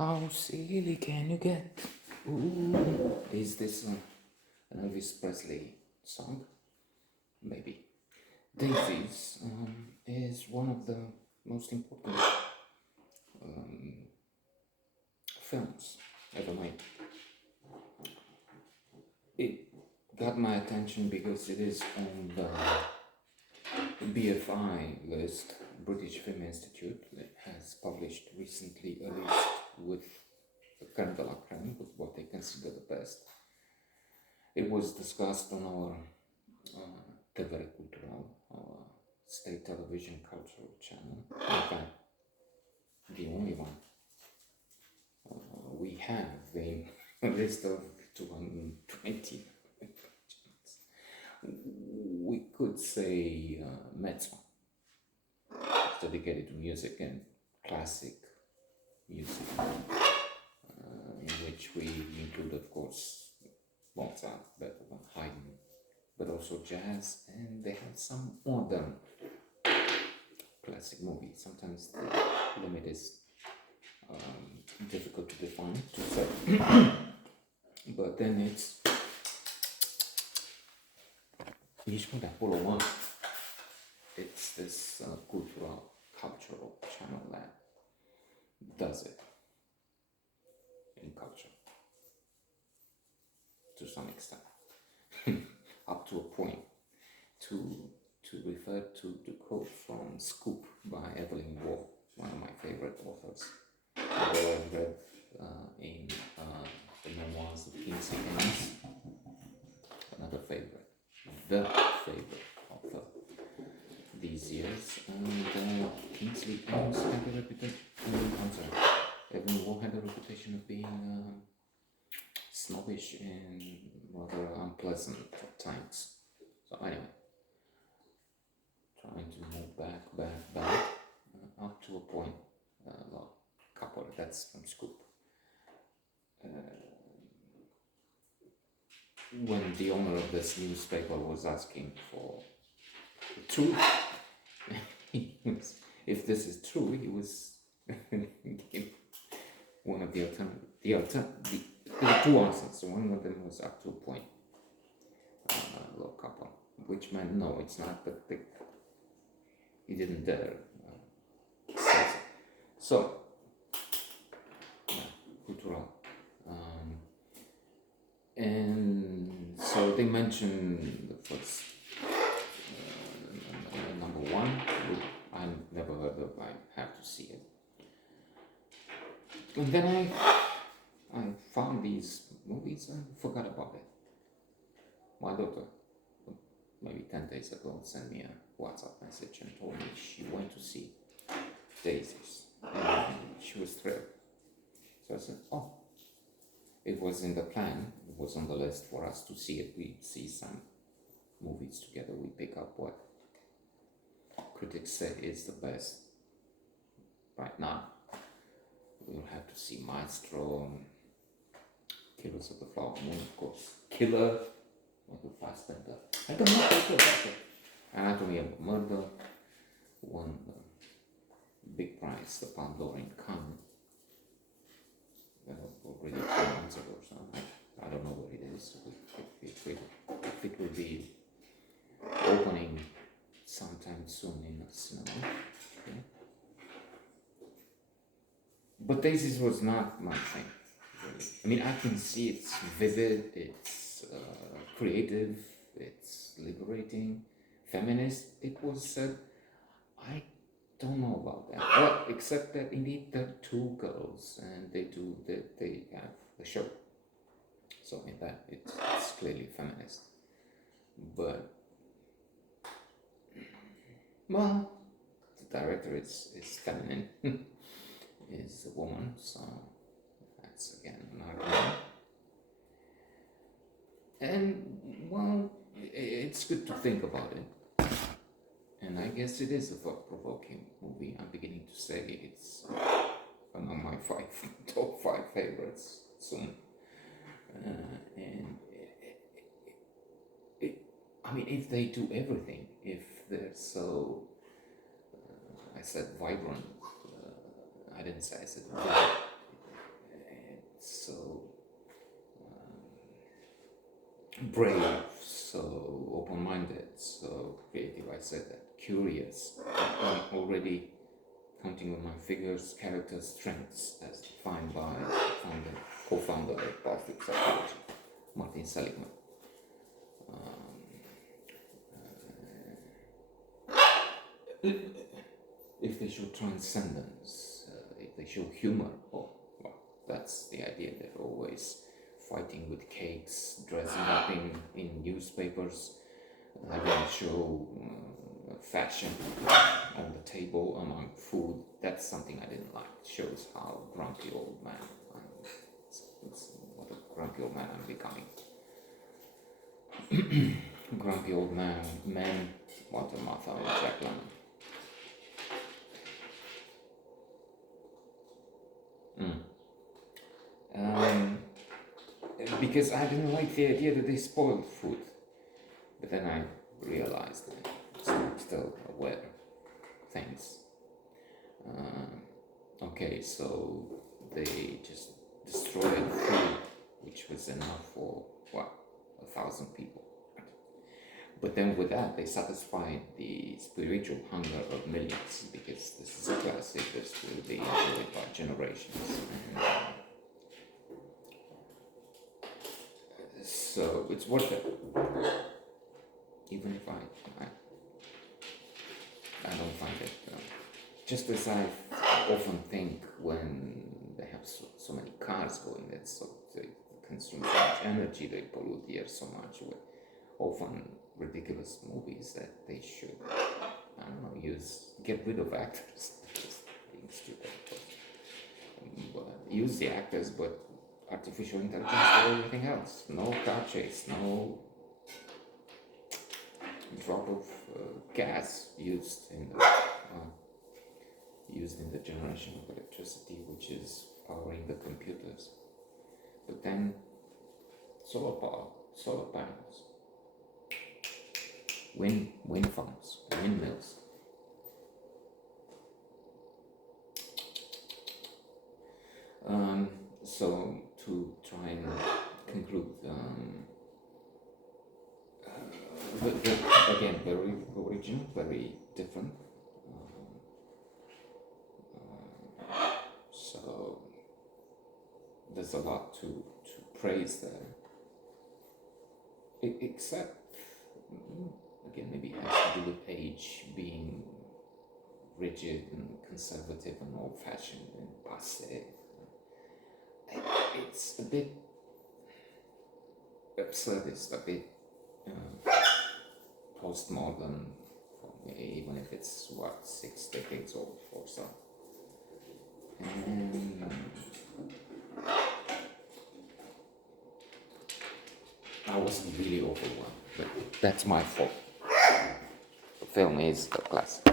How silly can you get? Ooh, is this an Elvis Presley song? Maybe. Daisies is one of the most important films ever made. It got my attention because it is on the BFI list, British Film Institute, that has published recently a list with the creme de la creme, with what they consider the best. It was discussed on our TVR Cultural, our state television cultural channel. In fact, the only one we have a list of 220. We could say mezzo, dedicated to music and classic music, in which we include, of course, Mozart, Beethoven, Haydn, but also jazz, and they have some modern classic movies. Sometimes the limit is difficult to define, to say, but then it's Apollo 1. It's this cultural channel that does it in culture to some extent, up to a point. To refer to the quote from Scoop by Evelyn Waugh, one of my favorite authors, although I've read in the memoirs of Kingsley Amis, another favorite, the favorite author these years. And Kingsley Amis had a reputation, Evelyn Waugh had a reputation of being snobbish and rather unpleasant at times. So anyway, trying to move back, up to a point. Couple, that's from Scoop. When the owner of this newspaper was asking for the truth, if this is true, he was one of the there were two answers. So one of them was up to a point, low couple, which meant no, it's not, but he didn't dare say so. Cultural. And so they mentioned the first number one, which I never heard of. I have to see it. And then I found these movies and forgot about it. My daughter, maybe 10 days ago, sent me a WhatsApp message and told me she went to see Daisies. And she was thrilled. So I said, oh, it was in the plan, it was on the list for us to see it. We see some movies together, we pick up what critics say is the best right now. We'll have to see Maestro, Killers of the Flower Moon, of course. Killer, Michael Fassbender. I don't know if it's Anatomy of a Murder, won the big prize, the Palme d'Or in Cannes. Already 2 months ago or something. I don't know where it is. If it will be opening sometime soon in a cinema. Okay. But Daisies was not my thing, really. I mean, I can see it's vivid, it's creative, it's liberating, feminist. It was said. I don't know about that. Well, except that indeed there are two girls and they have a show. So in that it's clearly feminist. But well, the director is feminine, is a woman, so that's again an argument. And well, it's good to think about it. And I guess it is a thought-provoking movie. I'm beginning to say it's among my top 5 favorites soon. And I mean, if they do everything, if they're so, I said vibrant, I didn't say, I said vivid. brave, so open-minded, so creative. I said that. Curious. I'm already counting on my figures, character strengths as defined by the co-founder of positive psychology, Martin Seligman. If they show transcendence, if they show humor, well, that's the idea. They're always fighting with cakes, dressing up in newspapers, having a show fashion on the table among food. That's something I didn't like. It shows how grumpy old man it's what a grumpy old man I'm becoming. Grumpy old men, Walter Matthau and Jack Lemmon. Because I didn't like the idea that they spoiled food, but then I realized that I'm still aware of things. Okay, so they just destroyed food, which was enough for 1,000 people. But then with that, they satisfied the spiritual hunger of millions, because this is a classic that will be enjoyed by generations. So it's worth it, even if I don't find it. Just as I often think when they have so many cars going, they consume so much energy, they pollute the air so much with often ridiculous movies that they should, I don't know, get rid of actors. Just being stupid. But use the actors, but artificial intelligence for everything else. No car chase, no drop of gas used in the generation of electricity, which is powering the computers. But then solar power, solar panels, wind farms, windmills. So to try and conclude, again, very original, very different. So there's a lot to praise there, except again, maybe it has to do with age, being rigid and conservative and old-fashioned and passe. It's a bit absurdist, a bit postmodern for me, even if it's 6 decades old or so. And I wasn't really overwhelmed, but that's my fault. The film is a classic.